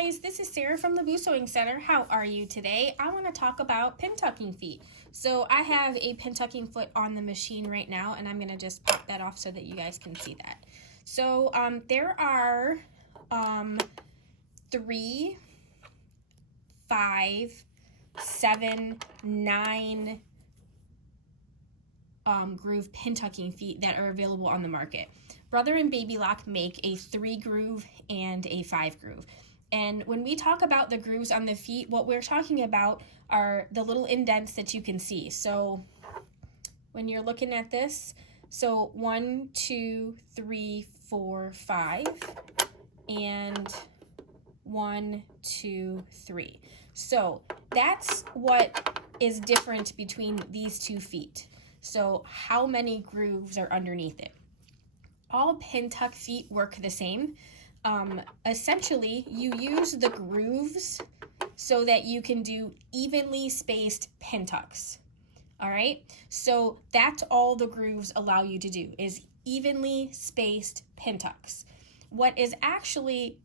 guys, this is Sarah from Leabu Sewing Center. How are you today? I want to talk about pintucking feet. So I have a pintucking foot on the machine right now, and I'm going to just pop that off so that you guys can see that. So there are 3, 5, 7, 9 groove pintucking feet that are available on the market. Brother and Baby Lock make a 3 groove and a 5 groove. And when we talk about the grooves on the feet, what we're talking about are the little indents that you can see. So when you're looking at this, so 1, 2, 3, 4, 5, and 1, 2, 3. So that's what is different between these 2 feet. So how many grooves are underneath it? All Pintuck feet work the same. Essentially, you use the grooves so that you can do evenly spaced pintucks. All right, so that's all the grooves allow you to do is evenly spaced pintucks. What is actually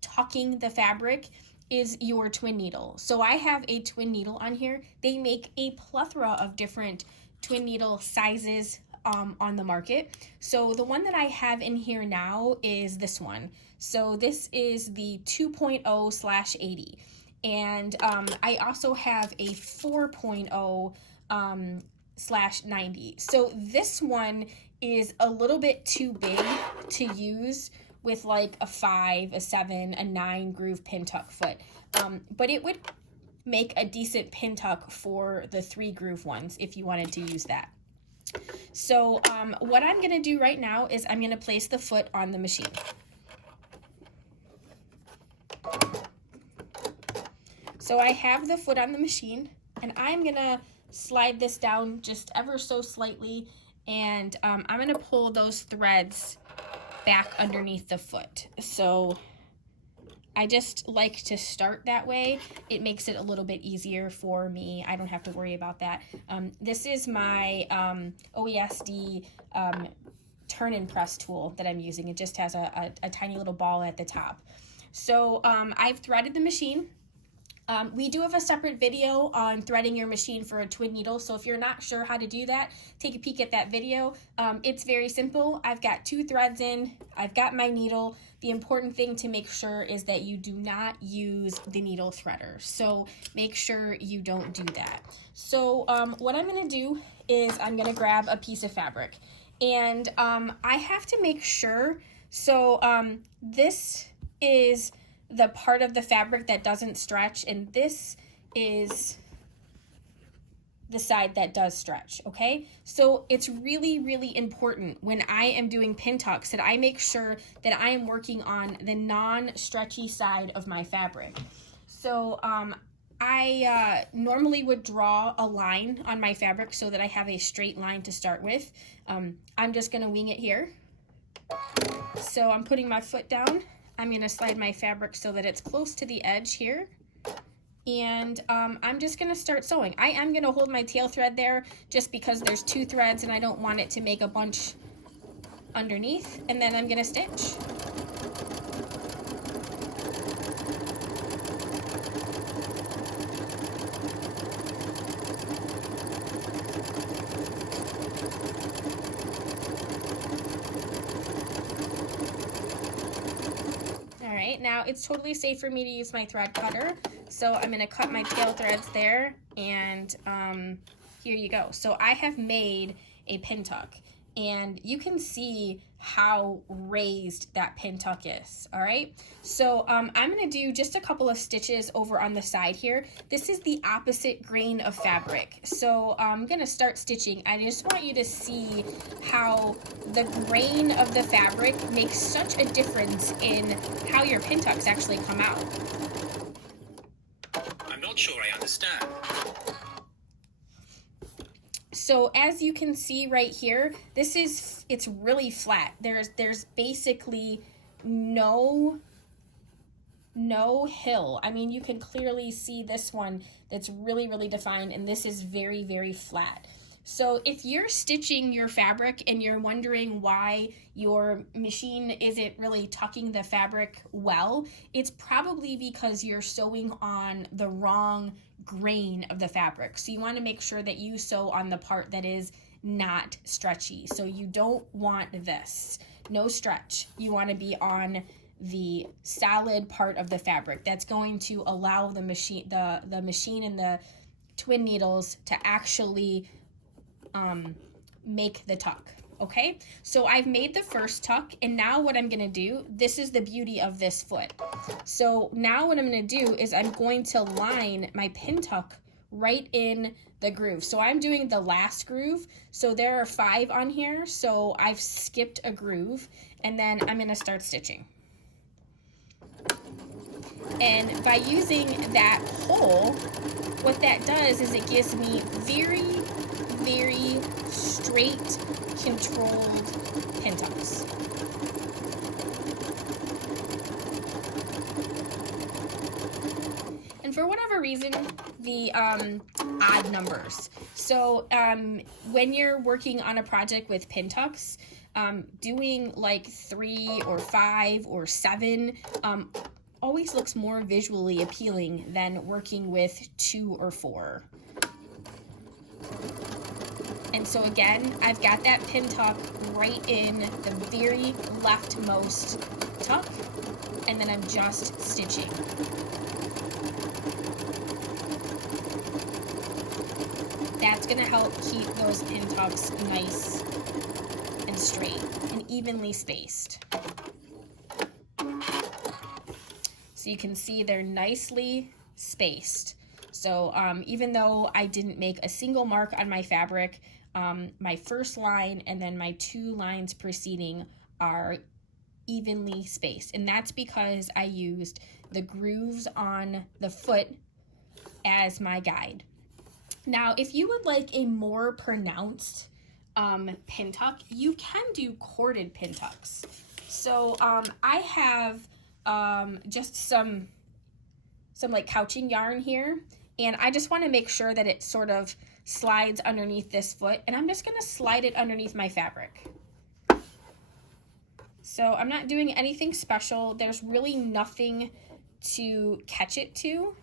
tucking the fabric is your twin needle. So I have a twin needle on here. They make a plethora of different twin needle sizes on the market. So the one that I have in here now is this one. So this is the 2.0/80. And I also have a 4.0/90. So this one is a little bit too big to use with like a 5, a 7, a 9 groove pintuck foot. But it would make a decent pintuck for the 3 groove ones if you wanted to use that. So what I'm going to do right now is I'm going to place the foot on the machine. So I have the foot on the machine, and I'm going to slide this down just ever so slightly, and I'm going to pull those threads back underneath the foot. So I just like to start that way. It makes it a little bit easier for me. I don't have to worry about that. This is my OESD turn and press tool that I'm using. It just has a tiny little ball at the top. So I've threaded the machine. We do have a separate video on threading your machine for a twin needle, so if you're not sure how to do that, take a peek at that video. It's very simple. I've got 2 threads in, I've got my needle. The important thing to make sure is that you do not use the needle threader, so make sure you don't do that. So what I'm going to do is I'm going to grab a piece of fabric, and I have to make sure, so this is the part of the fabric that doesn't stretch, and this is the side that does stretch, okay? So it's really, really important when I am doing pintucks that I make sure that I am working on the non-stretchy side of my fabric. So I normally would draw a line on my fabric so that I have a straight line to start with. I'm just gonna wing it here. So I'm putting my foot down. I'm going to slide my fabric so that it's close to the edge here, and I'm just going to start sewing. I am going to hold my tail thread there just because there's 2 threads and I don't want it to make a bunch underneath, and then I'm going to stitch. Now it's totally safe for me to use my thread cutter, so I'm going to cut my tail threads there, and here you go. So I have made a pintuck, and you can see how raised that pintuck is. All right, so I'm going to do just a couple of stitches over on the side here. This is the opposite grain of fabric, so I'm going to start stitching. I just want you to see how the grain of the fabric makes such a difference in how your pintucks actually come out. I'm not sure I understand. So as you can see right here, it's really flat. There's basically no hill. I mean, you can clearly see this one that's really, really defined, and this is very, very flat. So if you're stitching your fabric and you're wondering why your machine isn't really tucking the fabric well, it's probably because you're sewing on the wrong grain of the fabric. So you want to make sure that you sew on the part that is not stretchy. So you don't want this, no stretch. You want to be on the solid part of the fabric. That's going to allow the machine, the machine and the twin needles to actually make the tuck. Okay, so I've made the first tuck, and now what I'm gonna do, this is the beauty of this foot. So now what I'm gonna do is I'm going to line my pin tuck right in the groove. So I'm doing the last groove. So there are 5 on here. So I've skipped a groove, and then I'm gonna start stitching. And by using that hole, what that does is it gives me very, very straight, controlled pin tucks. And for whatever reason, the odd numbers. So when you're working on a project with Pintucks, doing like 3 or 5 or 7 always looks more visually appealing than working with 2 or 4. And so again, I've got that pin tuck right in the very leftmost tuck, and then I'm just stitching. That's gonna help keep those pin tucks nice and straight and evenly spaced. So you can see they're nicely spaced. So even though I didn't make a single mark on my fabric, my first line and then my 2 lines preceding are evenly spaced. And that's because I used the grooves on the foot as my guide. Now, if you would like a more pronounced pin tuck, you can do corded pin tucks. So I have just some like couching yarn here, and I just want to make sure that it sort of slides underneath this foot, and I'm just going to slide it underneath my fabric. So I'm not doing anything special. There's really nothing to catch it to.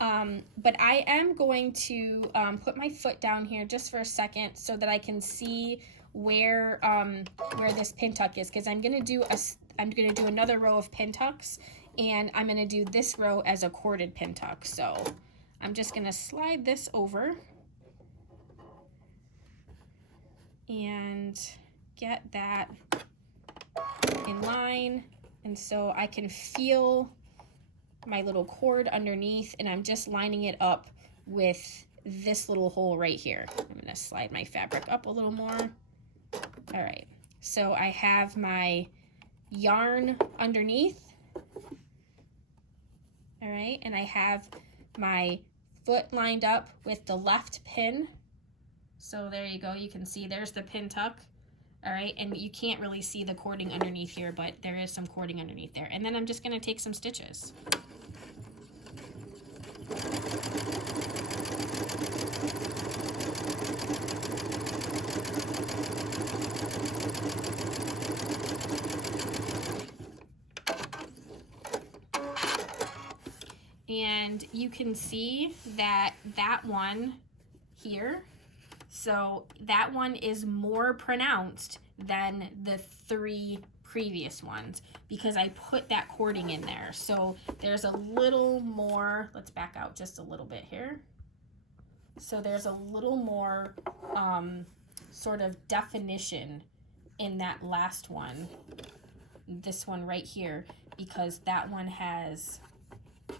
But I am going to put my foot down here just for a second so that I can see where this pin tuck is, because I'm gonna do another row of pin tucks, and I'm gonna do this row as a corded pin tuck. So I'm just gonna slide this over and get that in line, and so I can feel my little cord underneath, and I'm just lining it up with this little hole right here. I'm gonna slide my fabric up a little more. All right, so I have my yarn underneath. All right, and I have my foot lined up with the left pin. So there you go, you can see there's the pin tuck. All right, and you can't really see the cording underneath here, but there is some cording underneath there. And then I'm just gonna take some stitches. And you can see that one here, so that one is more pronounced than the 3 previous ones because I put that cording in there. So there's a little more, let's back out just a little bit here. So there's a little more sort of definition in that last one, this one right here, because that one has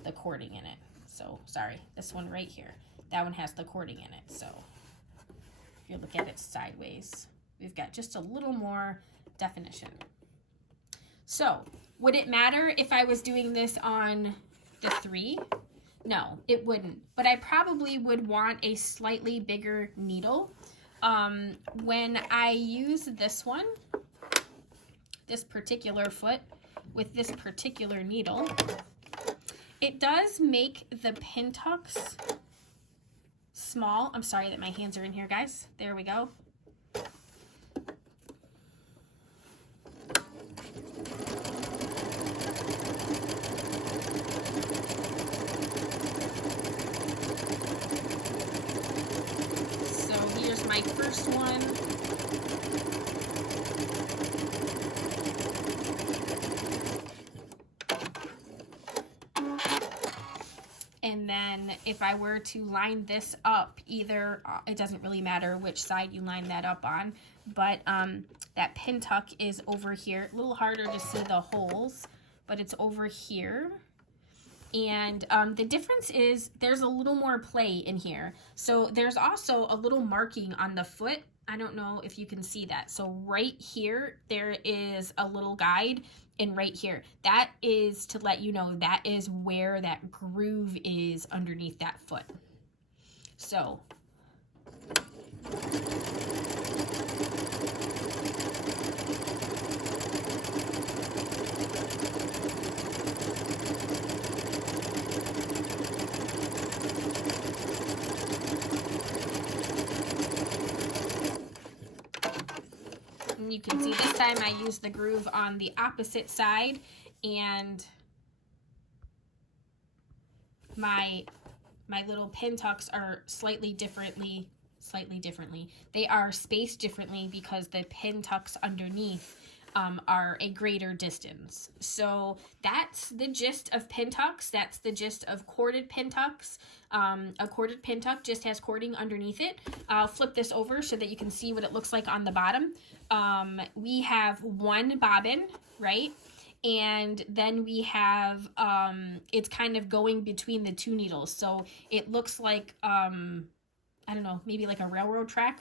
the cording in it. So sorry, this one right here, that one has the cording in it. So if you look at it sideways, we've got just a little more definition. So would it matter if I was doing this on the 3? No, it wouldn't, but I probably would want a slightly bigger needle. When I use this one, this particular foot with this particular needle, it does make the pin tucks small. I'm sorry that my hands are in here, guys. There we go. So here's my first one. And then if I were to line this up, either, it doesn't really matter which side you line that up on, but that Pintuck is over here. A little harder to see the holes, but it's over here. And the difference is there's a little more play in here. So there's also a little marking on the foot. I don't know if you can see that. So right here, there is a little guide, and right here, that is to let you know that is where that groove is underneath that foot. So and you can see this time I used the groove on the opposite side, and my little Pintucks are slightly differently. They are spaced differently because the Pintucks underneath are a greater distance. So that's the gist of Pintucks. That's the gist of corded Pintucks. A corded Pintuck just has cording underneath it. I'll flip this over so that you can see what it looks like on the bottom. We have one bobbin, right? And then we have, it's kind of going between the two needles. So it looks like, I don't know, maybe like a railroad track.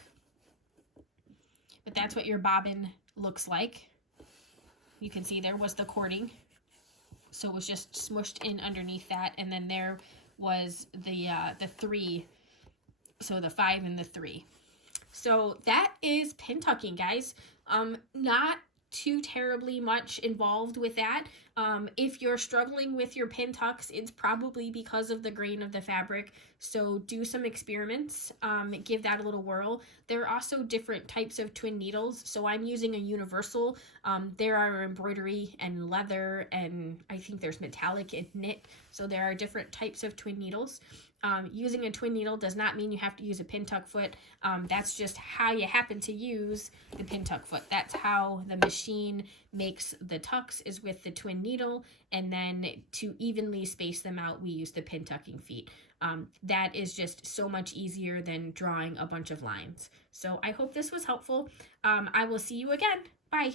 But that's what your bobbin looks like. You can see there was the cording. So it was just smushed in underneath that. And then there was the 3. So the 5 and the 3. So that is pintucking, guys. Not too terribly much involved with that. If you're struggling with your Pintucks, it's probably because of the grain of the fabric. So do some experiments, give that a little whirl. There are also different types of twin needles. So I'm using a universal. There are embroidery and leather, and I think there's metallic and knit. So there are different types of twin needles. Using a twin needle does not mean you have to use a Pintuck foot. That's just how you happen to use the Pintuck foot. That's how the machine makes the tucks, is with the twin needle, and then to evenly space them out, we use the Pintucking feet. That is just so much easier than drawing a bunch of lines. So I hope this was helpful. I will see you again. Bye.